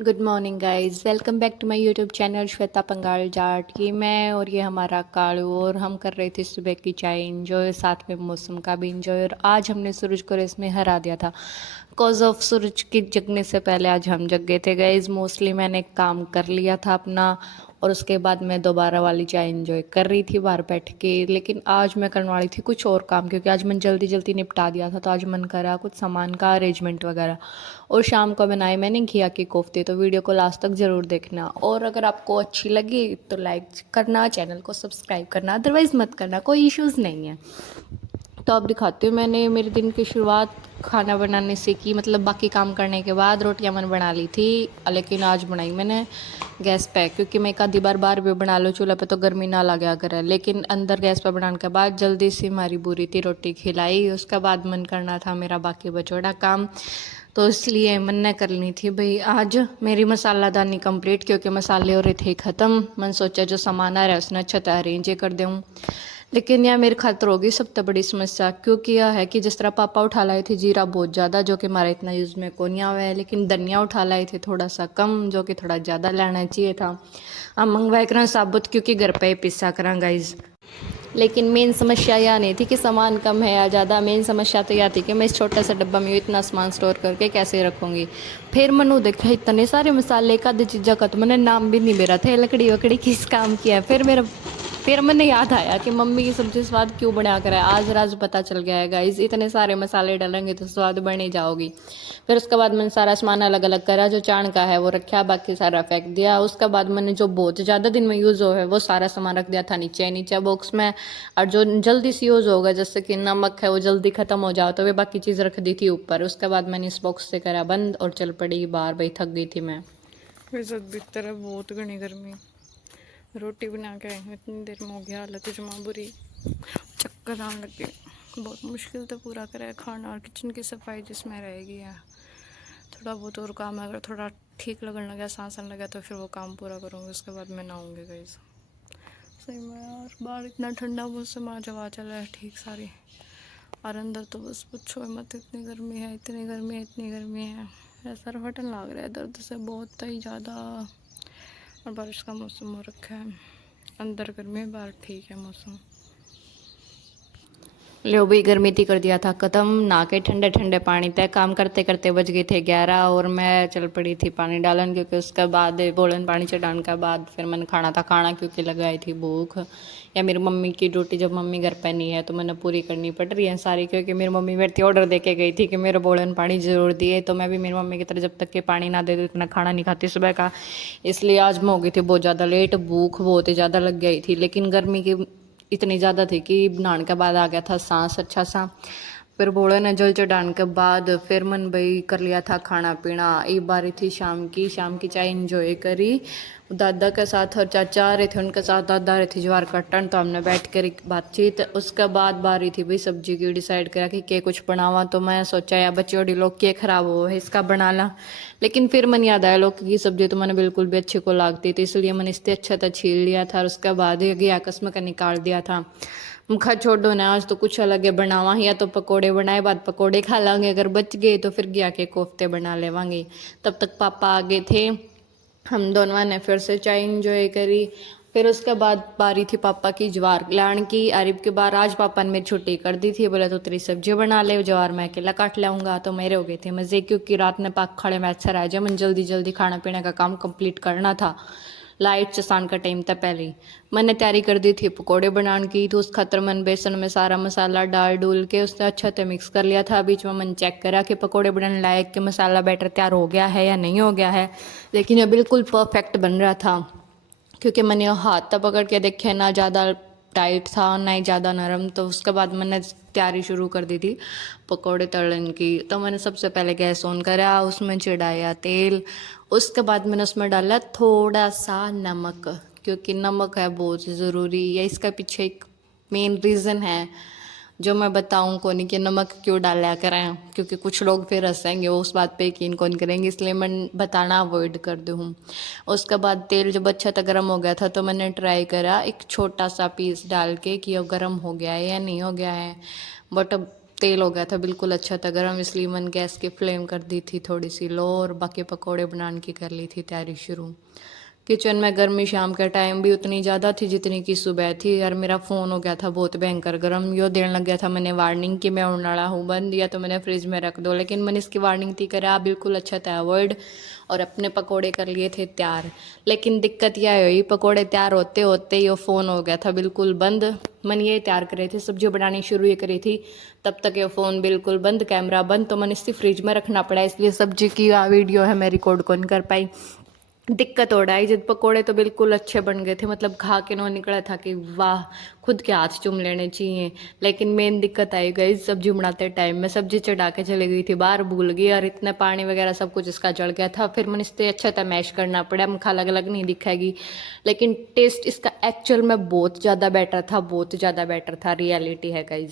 Good morning guys, welcome back to my YouTube channel Shweta Pangal Jat. ये मैं और ये हमारा कालू और हम कर रहे थे सुबह की चाय इंजॉय, साथ में मौसम का भी इंजॉय। और आज हमने सूरज को रेस में हरा दिया था। कॉज ऑफ सूरज के जगने से पहले आज हम जग गए थे गाइस। मोस्टली मैंने काम कर लिया था अपना और उसके बाद मैं दोबारा वाली चाय इंजॉय कर रही थी बाहर बैठ के। लेकिन आज मैं करने वाली थी कुछ और काम, क्योंकि आज मैंने जल्दी जल्दी निपटा दिया था। तो आज मन करा कुछ सामान का अरेंजमेंट वगैरह। और शाम को बनाए मैंने घिया के कोफ्ते। तो वीडियो को लास्ट तक ज़रूर देखना, और अगर आपको अच्छी लगी तो लाइक करना, चैनल को सब्सक्राइब करना, अदरवाइज़ मत करना, कोई इश्यूज़ नहीं है। तो अब दिखाती हूँ। मैंने मेरे दिन की शुरुआत खाना बनाने से की, मतलब बाकी काम करने के बाद। रोटियां मैंने बना ली थी, लेकिन आज बनाई मैंने गैस पे, क्योंकि मैं एक आधी बार भी बना लो चूल्हे पे तो गर्मी ना लगा करे। लेकिन अंदर गैस पे बनाने के बाद जल्दी से हमारी बुरी थी, रोटी खिलाई। उसके बाद मन करना था मेरा बाकी बचोड़ा काम, तो इसलिए मैंने कर ली थी भाई आज मेरी मसालादानी कंप्लीट, क्योंकि मसाले हो रहे थे ख़त्म। मैंने सोचा जो सामान आ रहा है उसने अच्छा तरह अरेंज कर दूँ। लेकिन यह मेरे खातर होगी सबसे बड़ी समस्या, क्योंकि यह है कि जिस तरह पापा उठा लाए थे जीरा बहुत ज़्यादा, जो कि हमारा इतना यूज़ में को नहीं आवा है। लेकिन धनिया उठा लाए थे थोड़ा सा कम, जो कि थोड़ा ज़्यादा लेना चाहिए था। हम मंगवाए करा साबुत, क्योंकि घर पे ही पिसा करा गाइज। लेकिन मेन समस्या यह नहीं थी कि सामान कम है या ज़्यादा। मेन समस्या तो यह थी कि मैं इस छोटा सा डब्बा में इतना सामान स्टोर करके कैसे रखूँगी। फिर मैंने देखा इतने सारे मसाले का आधी चीज़ों का तो मैंने नाम भी नहीं मेरा था, लकड़ी वकड़ी किस काम की है। फिर मैंने याद आया कि मम्मी की सब्जी स्वाद क्यों बना कर है। आज राज पता चल गया है गाइस, इतने सारे मसाले डालेंगे तो स्वाद बन ही जाओगी। फिर उसके बाद मैंने सारा सामान अलग अलग करा, जो चाण का है वो रखा, बाकी सारा फेंक दिया। उसके बाद मैंने जो बहुत ज़्यादा दिन में यूज़ हो है वो सारा सामान रख दिया था नीचे नीचे बॉक्स में। और जो जल्दी से यूज़ होगा, जैसे कि नमक है वो जल्दी ख़त्म हो जाओ, तो वे बाकी चीज़ रख दी थी ऊपर। उसके बाद मैंने इस बॉक्स से करा बंद और चल पड़ी बाहर। भाई थक गई थी मैं। वैसे भीतर है बहुत घनी गर्मी। रोटी बना के आई हूँ, इतनी देर में हो गया हालत जमा बुरी, चक्कर आने लगे। बहुत मुश्किल तो पूरा करा है खाना और किचन की सफाई जिसमें रहेगी है। थोड़ा बहुत और काम है, अगर थोड़ा ठीक लगने लगा, सांस आने लगा तो फिर वो काम पूरा करूँगी। उसके बाद मैं नहाऊँगी गाइस। सही में यार, बाहर इतना ठंडा मौसम, आज हवा चल रहा है ठीक सारी, और अंदर तो बस पूछो मत, इतनी गर्मी है, इतनी गर्मी है, इतनी गर्मी है। सर फटन लग रहा है दर्द से बहुत ही ज़्यादा। और बारिश का मौसम हो रखा है, अंदर गर्मी, बाहर ठीक है मौसम। लो भी गर्मी थी कर दिया था ख़त्म। नहा के ठंडे ठंडे पानी तय काम करते करते बज गए थे 11 और मैं चल पड़ी थी पानी डालन, क्योंकि उसके बाद बोलन पानी चढ़ाने के बाद फिर मैंने खाना था खाना, क्योंकि लगाई थी भूख। या मेरी मम्मी की ड्यूटी जब मम्मी घर पे नहीं है तो मैंने पूरी करनी पड़ रही है सारी, क्योंकि मेरी मम्मी मेरे थी ऑर्डर दे के गई थी कि मेरे बोलन पानी जरूर दिए। तो मैं भी मेरी मम्मी की तरह जब तक कि पानी ना दे दो इतना खाना नहीं खाती सुबह का। इसलिए आज मैं हो गई थी बहुत ज़्यादा लेट, भूख बहुत ही ज़्यादा लग गई थी। लेकिन गर्मी की इतनी ज़्यादा थी कि नहाने के बाद आ गया था सांस अच्छा सा। फिर बोले ने जल चढ़ाने के बाद फिर मन भाई कर लिया था खाना पीना। एक बारी थी शाम की चाय इंजॉय करी दादा के साथ, और चाचा आ रहे थे उनके साथ, दादा आ रहे थे ज्वार कट्टन, तो हमने बैठ कर एक बातचीत। उसके बाद बारी थी भाई सब्जी की, डिसाइड करा कि क्या कुछ बनावा। तो मैं सोचा यार बच्चों लोग के खराब हो है इसका बना ला। लेकिन फिर मन याद आया लौकी की सब्जी तो मैंने बिल्कुल भी अच्छे को लागती थी, इसलिए मैंने इससे अच्छा था छील लिया था। और उसके बाद गया कसम का निकाल दिया था। मुखा छोड़ो ना, आज तो कुछ अलग है बनावा, या तो पकोड़े बनाए बाद पकोड़े खा लांगे, अगर बच गए तो फिर गया के कोफ्ते बना लेवांगे। तब तक पापा आ गए थे, हम दोनों ने फिर से चाय इंजॉय करी। फिर उसके बाद बारी थी पापा की ज्वार लाने की। अरिब के बाद आज पापा ने मेरी छुट्टी कर दी थी, बोले तो तेरी सब्जी बना ले, ज्वार मैं अकेला काट लाऊंगा। तो मेरे हो गए थे मज़े, क्योंकि रात में पाक खड़े में अच्छा रह जाए, मन जल्दी जल्दी खाना पीने का काम कंप्लीट करना था। लाइट चसान का टाइम था पहले ही। मैंने तैयारी कर दी थी पकोड़े बनाने की, तो उस खातर मैंने बेसन में सारा मसाला डाल डूल के उसने अच्छा से मिक्स कर लिया था। बीच में मैंने चेक करा कि पकोड़े बनाने लायक कि मसाला बैटर तैयार हो गया है या नहीं हो गया है। लेकिन ये बिल्कुल परफेक्ट बन रहा था, क्योंकि मैंने हाथ तक पकड़ के देखे, ना ज़्यादा टाइट था ना ही ज़्यादा नरम। तो उसके बाद मैंने तैयारी शुरू कर दी थी पकोड़े तलन की। तो मैंने सबसे पहले गैस ऑन करा, उसमें चढ़ाया तेल। उसके बाद मैंने उसमें डाला थोड़ा सा नमक, क्योंकि नमक है बहुत ज़रूरी है। इसका पीछे एक मेन रीज़न है जो मैं बताऊं कौन कि नमक क्यों डाला करें, क्योंकि कुछ लोग फिर हंसेंगे, वो उस बात पे यकीन कौन करेंगे, इसलिए मैं बताना अवॉइड कर दूँ। उसके बाद तेल जब अच्छा था गर्म हो गया था, तो मैंने ट्राई करा एक छोटा सा पीस डाल के कि वो गर्म हो गया है या नहीं हो गया है। बट अब तेल हो गया था बिल्कुल अच्छा था गर्म, इसलिए मैंने गैस की फ्लेम कर दी थी थोड़ी सी लो और बाकी पकोड़े बनाने की कर ली थी तैयारी शुरू। किचन में गर्मी शाम के टाइम भी उतनी ज़्यादा थी जितनी कि सुबह थी। और मेरा फ़ोन हो गया था बहुत भयंकर गर्म, यो देने लग गया था मैंने वार्निंग कि मैं उड़ाड़ा हूँ बंद, या तो मैंने फ्रिज में रख दो, लेकिन मैंने इसकी वार्निंग थी करा बिल्कुल अच्छा था अवॉइड। और अपने पकोड़े कर लिए थे तैयार, लेकिन दिक्कत यह हुई पकोड़े तैयार होते होते ये फ़ोन हो गया था बिल्कुल बंद। मैंने ये तैयार करे थे, सब्जी बनानी शुरू ये करी थी, तब तक ये फ़ोन बिल्कुल बंद, कैमरा बंद, तो मैंने इसी फ्रिज में रखना पड़ा, इसलिए सब्जी की वीडियो है मैं रिकॉर्ड कौन कर पाई। दिक्कत हो रहा है जब पकोड़े तो बिल्कुल अच्छे बन गए थे, मतलब खा के नो निकला था कि वाह खुद के हाथ चूम लेने चाहिए। लेकिन मेन दिक्कत आई गई सब्जी बनाते टाइम, मैं सब्जी चढ़ा के चली गई थी बाहर, भूल गई और इतना पानी वगैरह सब कुछ इसका जल गया था। फिर मैंने इससे अच्छा था मैश करना पड़ा, मखा अलग अलग नहीं दिखेगी। लेकिन टेस्ट इसका एक्चुअल में बहुत ज़्यादा बेटर था, बहुत ज़्यादा बेटर था, रियलिटी है गाइस।